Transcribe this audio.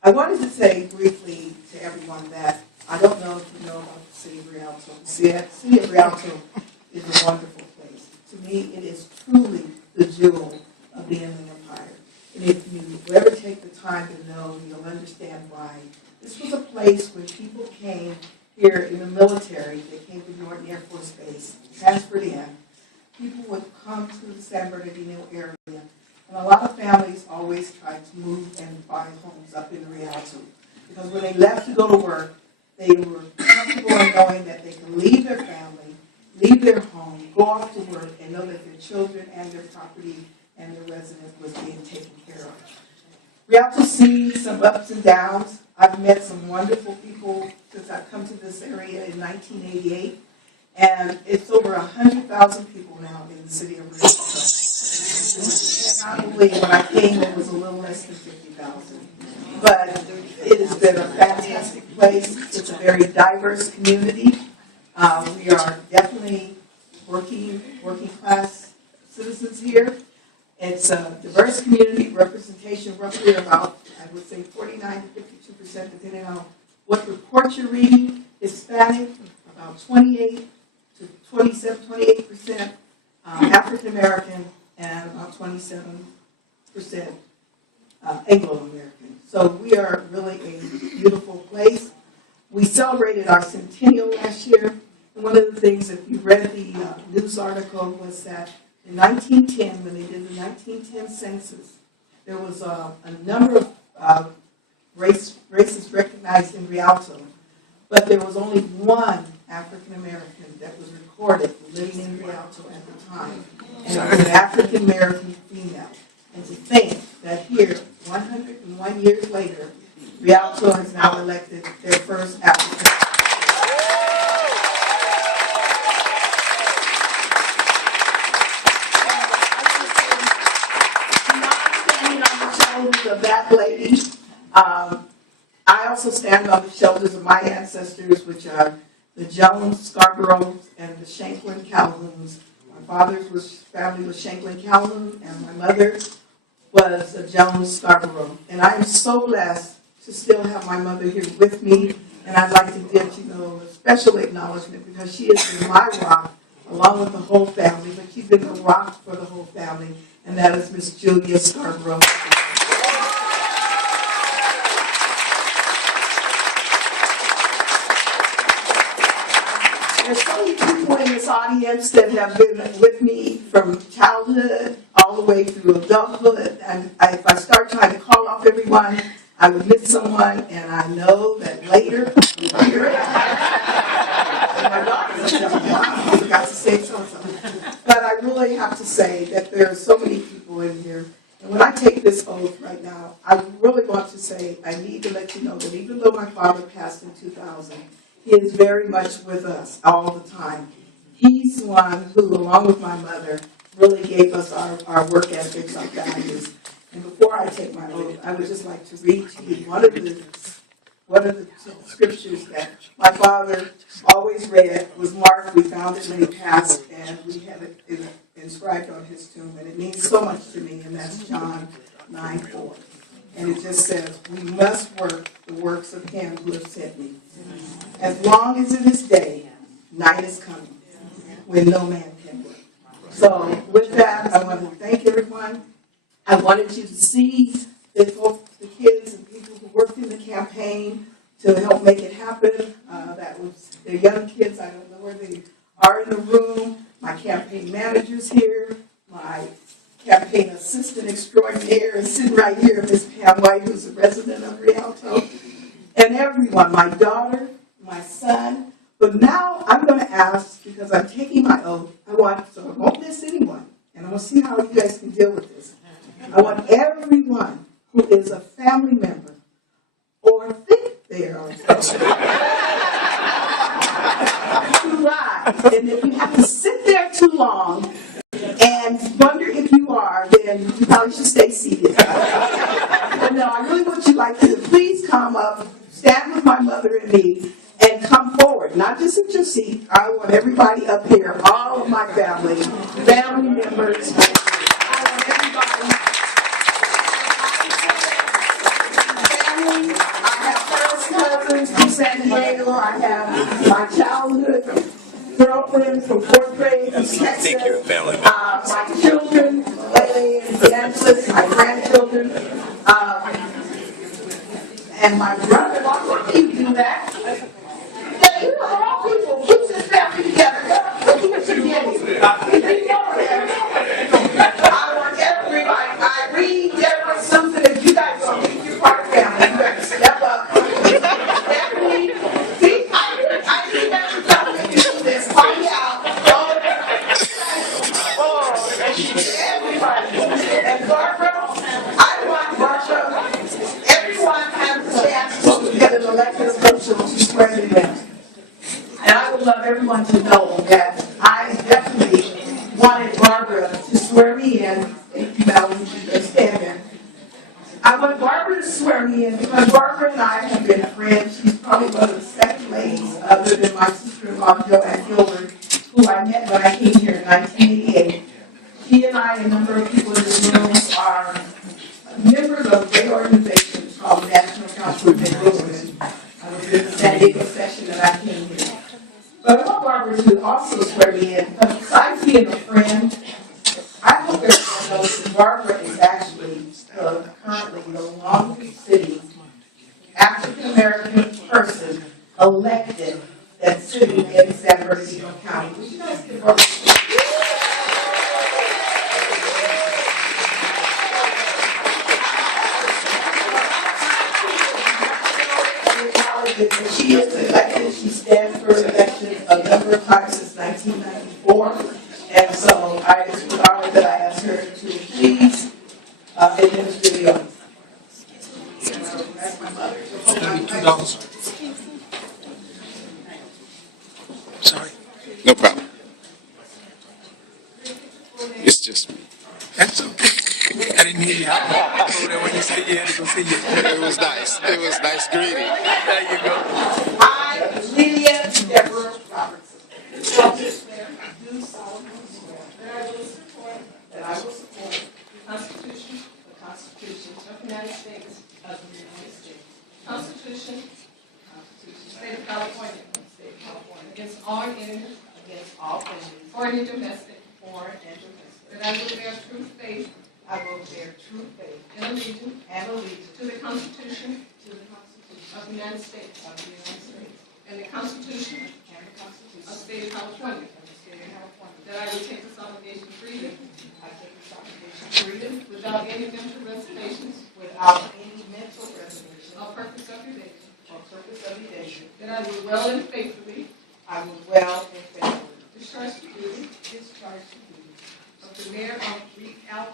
I wanted to say briefly to everyone that I don't know if you know about the city of Rialto. The city of Rialto is a wonderful place. To me, it is truly the jewel of the Inland Empire. And if you ever take the time to know, you'll understand why. This was a place where people came here in the military. They came to Norton Air Force Base, transferred in. People would come to the San Bernardino area. And a lot of families always tried to move and buy homes up in Rialto. Because when they left to go to work, they were comfortable in knowing that they could leave their family, leave their home, go off to work, and know that their children and their property and their residence was being taken care of. Rialto's seen some ups and downs. I've met some wonderful people since I've come to this area in 1988. And it's over 100,000 people now in the city of Rialto. Probably when I came, it was a little less than 50,000. But it has been a fantastic place. It's a very diverse community. We are definitely working class citizens here. It's a diverse community representation, roughly about, I would say, 49 to 52%, depending on what report you're reading. Hispanic, about 28 to 28%. African American, and about 27% Anglo-American. So we are really a beautiful place. We celebrated our centennial last year. And one of the things, if you read the news article, was that in 1910, when they did the 1910 census, there was a number of races recognized in Rialto, but there was only one African American that was recorded living in Rialto at the time, and it was an African American female. And to think that here, 101 years later, Rialto has now elected their first African. Of that lady. I also stand on the shoulders of my ancestors, which are the Jones, Scarboroughs, and the Shanklin Calhouns. My father's family was Shanklin Calhoun, and my mother was a Jones Scarborough. And I am so blessed to still have my mother here with me, and I'd like to give, a special acknowledgement because she has been my rock, along with the whole family, but she's been the rock for the whole family, and that is Miss Julia Scarborough. There's so many people in this audience that have been with me from childhood all the way through adulthood. And if I start trying to call off everyone, I would miss someone, and I know that later you'll hear it. And my daughter said, I forgot to say something. But I really have to say that there are so many people in here. And when I take this oath right now, I really want to say, I need to let you know that even though my father passed in 2000, he is very much with us all the time. He's one who, along with my mother, really gave us our work ethics, our values. And before I take my oath, I would just like to read to you one of the scriptures that my father always read. Was Mark. We found it when he passed, and we have it inscribed on his tomb. And it means so much to me, and that's John 9:4. And it just says, we must work the works of him who has sent me. As long as it is day, night is coming, when no man can work. So with that, I want to thank everyone. I wanted you to see the kids and people who worked in the campaign to help make it happen. That was the young kids. I don't know where they are in the room. My campaign manager's here. My campaign assistant extraordinaire is sitting right here, Ms. Pam White, who's a resident of Rialto. And everyone, my daughter, my son. But now I'm going to ask, because I'm taking my oath, I won't miss anyone. And I'm going to see how you guys can deal with this. I want everyone who is a family member or think they are a family member to rise. And if you have to sit there too long and wonder if you are, then you probably should stay seated. But no, I really want you to please come up, stand with my mother and me, and come forward. Not just at your seat. I want everybody up here, all of my family members. I want everybody, family I have first cousins from San Diego. I have my childhood girlfriend from Fort Payne, Texas. Take your family. My children, Lele and Angeles, my grandchildren, and my brother. Why do you do that? Yeah, you know, all people keep this family together. Keep forgetting. I want everybody. I read Deborah something. If you guys don't think you're part of family, you better step up. Stephanie, see, I need everybody to do this. Find out. Everybody. And Barbara, I want Barbara. Everyone has a chance to get an elected official to swear to them. And I would love everyone to know that I definitely wanted Barbara to swear me in. Thank you, Melanie, for standing. I want Barbara to swear me in because Barbara and I have been friends. She's probably one of the second ladies other than my sister-in-law, Joanne Gilbert, who I met when I came here in 1988. She and I, a number of people in this room, are members of a great organization called the National Council of Women. I was in the San Diego session that I came here. But I want Barbara to also swear me in, because besides being a friend, I hope everyone knows that Barbara is actually currently the longest sitting African-American person elected that's sitting in San Bernardino County. Would you guys give Barbara she is elected, she stands for election a number of times since 1994, and so it's with honor that I asked her to please administer the oath. That's my mother. Sorry. No problem. It's just me. That's okay. I didn't hear you. I told her when you said you had to go see you. It was nice. It was nice greeting. There you go. I, Deborah Robertson, do solemnly swear that I will support the Constitution of the United States, Constitution, State of California, against all enemies, foreign and domestic, that I will bear true faith and allegiance to the Constitution of the United States and the Constitution of the State of California, that I will take this obligation freely without any mental reservations or purpose of evasion, that I will well and faithfully discharge the duties of the mayor of Greek Out